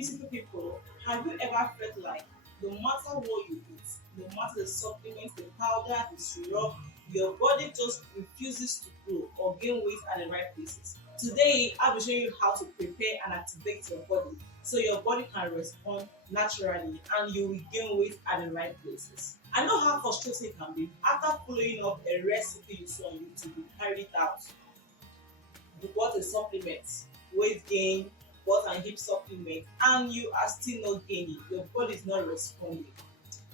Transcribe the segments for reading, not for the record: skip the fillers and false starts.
beautiful people, have you ever felt like no matter what you eat, no matter the supplements, the powder, the syrup, your body just refuses to grow or gain weight at the right places? Today, I'll be showing you how to prepare and activate your body so your body can respond naturally and you will gain weight at the right places. I know how frustrating it can be after following up a recipe you saw on YouTube, you carried it out. You bought a supplement, weight gain, bought and hip supplement, and you are still not gaining. Your body is not responding.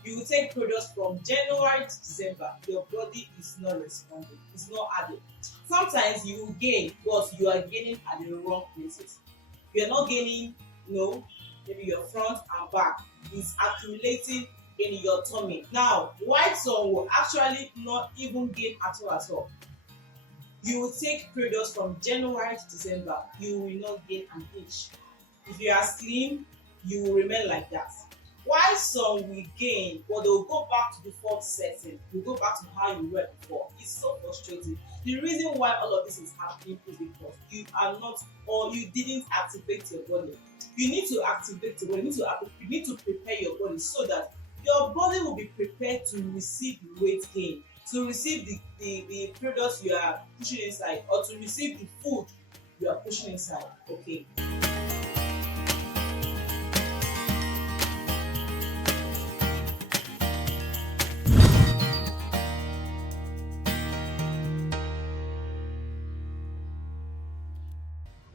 You will take products from January to December, your body is not responding, it's not adding. Sometimes you will gain, but you are gaining at the wrong places. You are not gaining, maybe your front and back is accumulating in your tummy. Now, white some will actually not even gain at all. You will take products from January to December, you will not gain an inch. If you are slim, you will remain like that. While some will gain, but they will go back to the default setting, you go back to how you were before. It's so frustrating. The reason why all of this is happening is because you are not, or you didn't activate your body. You need to activate your body, you need to prepare your body so that your body will be prepared to receive weight gain, to receive the products you are pushing inside, or to receive the food you are pushing inside. Okay.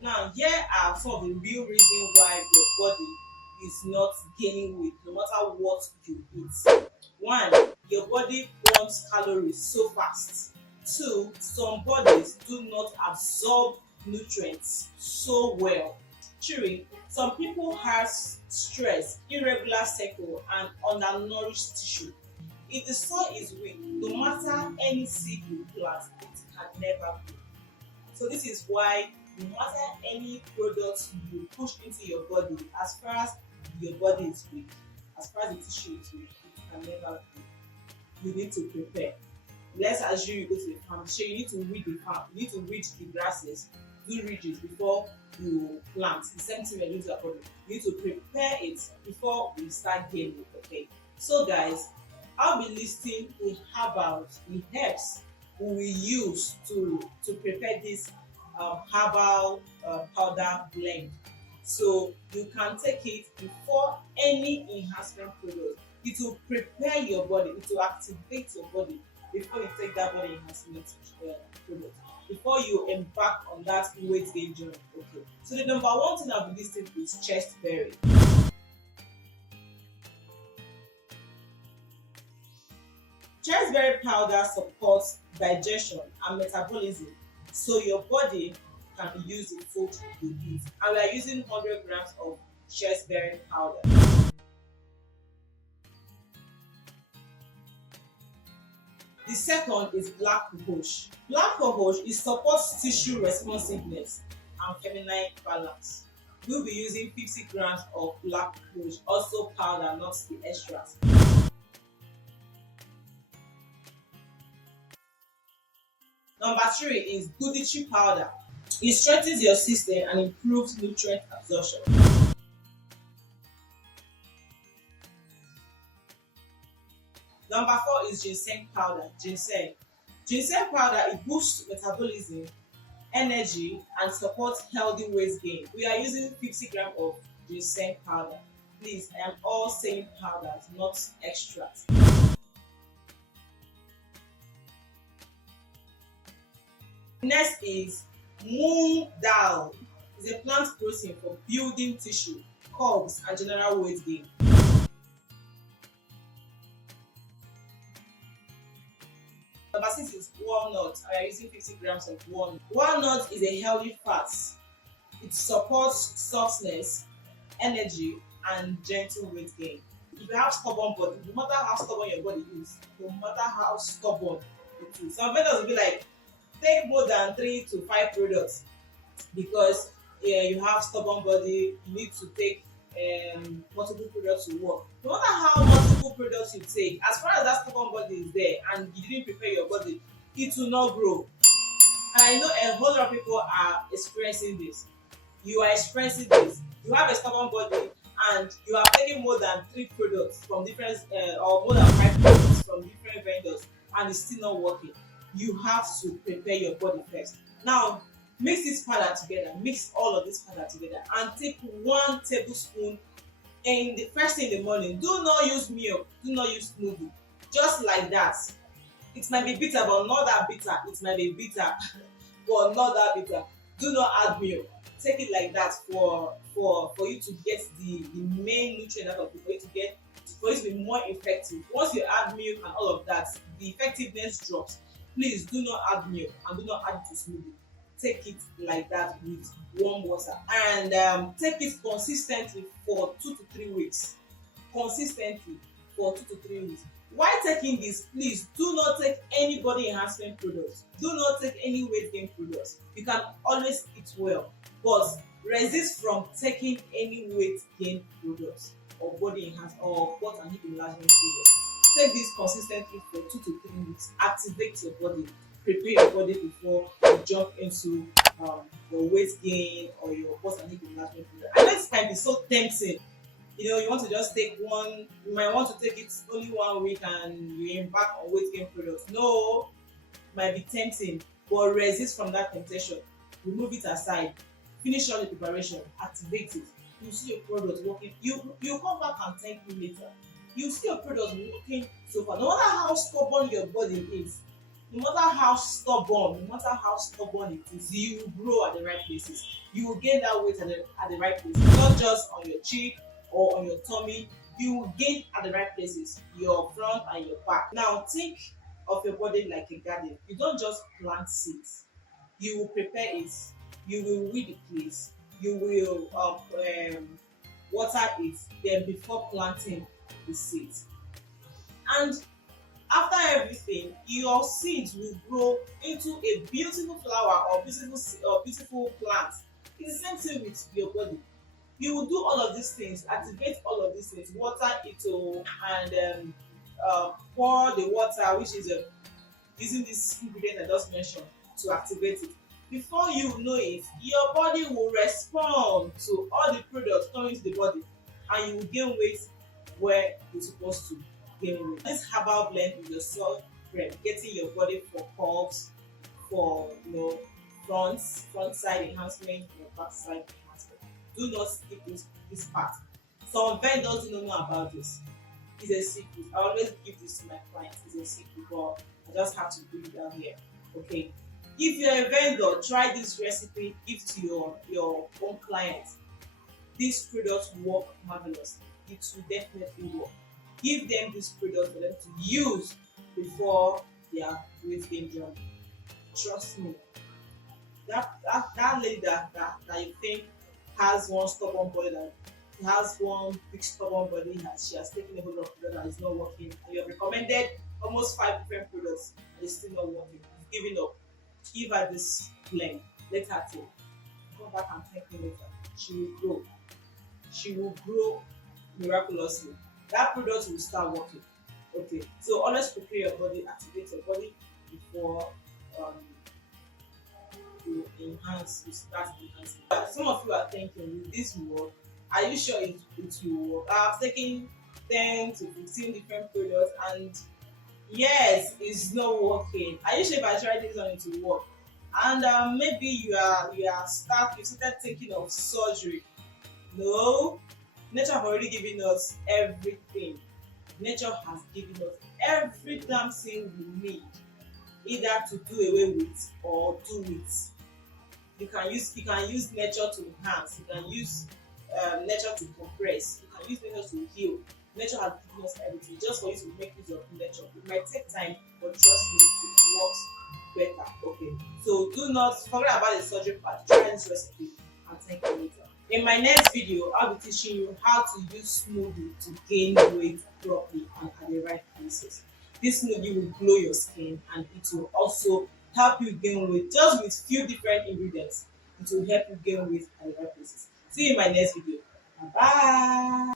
Now, here are some of the real reasons why your body is not gaining weight no matter what you eat. 1, your body burns calories so fast. 2, some bodies do not absorb nutrients so well. 3, some people have stress, irregular cycle, and undernourished tissue. If the soil is weak, no matter any seed you plant, it can never grow. So this is why no matter any products you push into your body, as far as your body is weak, as far as the tissue is weak, it can never grow. You need to prepare. Let's assume you go to the farm. So you need to weed the farm. You need to weed the grasses, do ridges before you plant. The same thing you're doing to your body. You need to prepare it before we start gaining. Okay. So guys, I'll be listing the herbals, the herbs we will use to prepare this herbal powder blend. So you can take it before any enhancement product. It will prepare your body, it will activate your body before you take that body enhancement product, before you embark on that weight gain journey. Okay. So the number 1 thing I'll be listing is chestberry. Chestberry powder supports digestion and metabolism, so your body can use the food you eat. And we are using 100 grams of chestberry powder. The second is black cohosh. Black cohosh supports tissue responsiveness and feminine balance. We'll be using 50 grams of black cohosh, also powder, not the extras. Number 3 is Budichi powder. It strengthens your system and improves nutrient absorption. Number 4 is ginseng powder. Ginseng powder, it boosts metabolism, energy, and supports healthy weight gain. We are using 50 grams of ginseng powder. Please, I am all saying powders, not extracts. Next is moong dal. It's a plant protein for building tissue, curves, and general weight gain. Number 6 is walnut. I am using 50 grams of walnut. Walnut is a healthy fat. It supports softness, energy, and gentle weight gain. If you have stubborn body, no matter how stubborn your body is, no matter how stubborn it is, some vendors will be like, take more than 3 to 5 products because you have stubborn body, you need to take multiple products to work. No matter how multiple products you take, as far as that stubborn body is there and you didn't prepare your body, it will not grow. And I know a whole lot of people are experiencing this. You are experiencing this. You have a stubborn body and you have taken more than 3 products from different or more than 5 products from different vendors and it's still not working, you have to prepare your body first. Now mix this powder together, mix all of this powder together and take 1 tablespoon in the first thing in the morning. Do not use milk, do not use smoothie, just like that. It might be bitter but not that bitter, it might be bitter but not that bitter. Do not add milk, take it like that for you to get the main nutrient out of it, for you to get, for it to be more effective. Once you add milk and all of that, the effectiveness drops. Please do not add milk and do not add it to smoothie. Take it like that with warm water and take it consistently for 2 to 3 weeks. Consistently for 2 to 3 weeks. While taking this, please do not take any body enhancement products, do not take any weight gain products. You can always eat well, but resist from taking any weight gain products or body enhance or butt and hip enlargement products. Take this consistently for 2 to 3 weeks. Activate your body, prepare your body before you jump into your weight gain or your butt and hip enlargement product. I know this can be so tempting. You want to just take one, you might want to take it only 1 week and you embark on weight gain products. No, might be tempting, but resist from that temptation. Remove it aside, finish all the preparation, activate it. You see your product working, you come back and thank me later. You see your product working so far. No matter how stubborn your body is, no matter how stubborn it is, you will grow at the right places. You will gain that weight at the right places, not just on your cheek or on your tummy. You will gain at the right places, your front and your back. Now think of your body like a garden. You don't just plant seeds, you will prepare it, you will weed the place, you will water it, then before planting the seeds. And after everything, your seeds will grow into a beautiful flower or beautiful plant. It's the same thing with your body. You will do all of these things, activate all of these things, water it and pour the water, which is using this ingredient I just mentioned to activate it. Before you know it, your body will respond to all the products coming to the body and you will gain weight where you're supposed to gain weight. This herbal blend is your soft cream, getting your body for curves, for front side enhancement, your back side enhancement. Do not skip this part. Some vendors do not know about this. It's a secret. I always give this to my clients. It's a secret, but I just have to bring it down here. Okay. If you're a vendor, try this recipe, give to your own clients. These products work marvelously. It will definitely work. Give them this product for them to use before their weight gain journey. Trust me. That lady that you think has one stubborn body, that has one big stubborn body, she has taken a whole lot of products and it's not working, and you have recommended almost 5 different products and it's still not working, you've given up. Give her this blend, let her take. Come back and thank me later. She will grow. She will grow miraculously. That product will start working. Okay, so always prepare your body, activate your body before you start enhancing. Some of you are thinking, with this work, are you sure it will work? I've taken 10 to 15 different products and yes, it's not working. Are you sure if I try this on it will work? And maybe you started thinking of surgery. No, nature have already given us everything. Nature has given us every damn thing we need, either to do away with or do with. You can use nature to enhance. You can use nature to progress. You can use nature to heal. Nature has given us everything just for you to make use of nature. It might take time, but trust me, it works better. Okay, so do not forget about the surgery part. Try this recipe and thank you later. In my next video, I'll be teaching you how to use smoothie to gain weight properly and at the right places. This smoothie will glow your skin and it will also help you gain weight just with few different ingredients. It will help you gain weight at the right places. See you in my next video. Bye bye.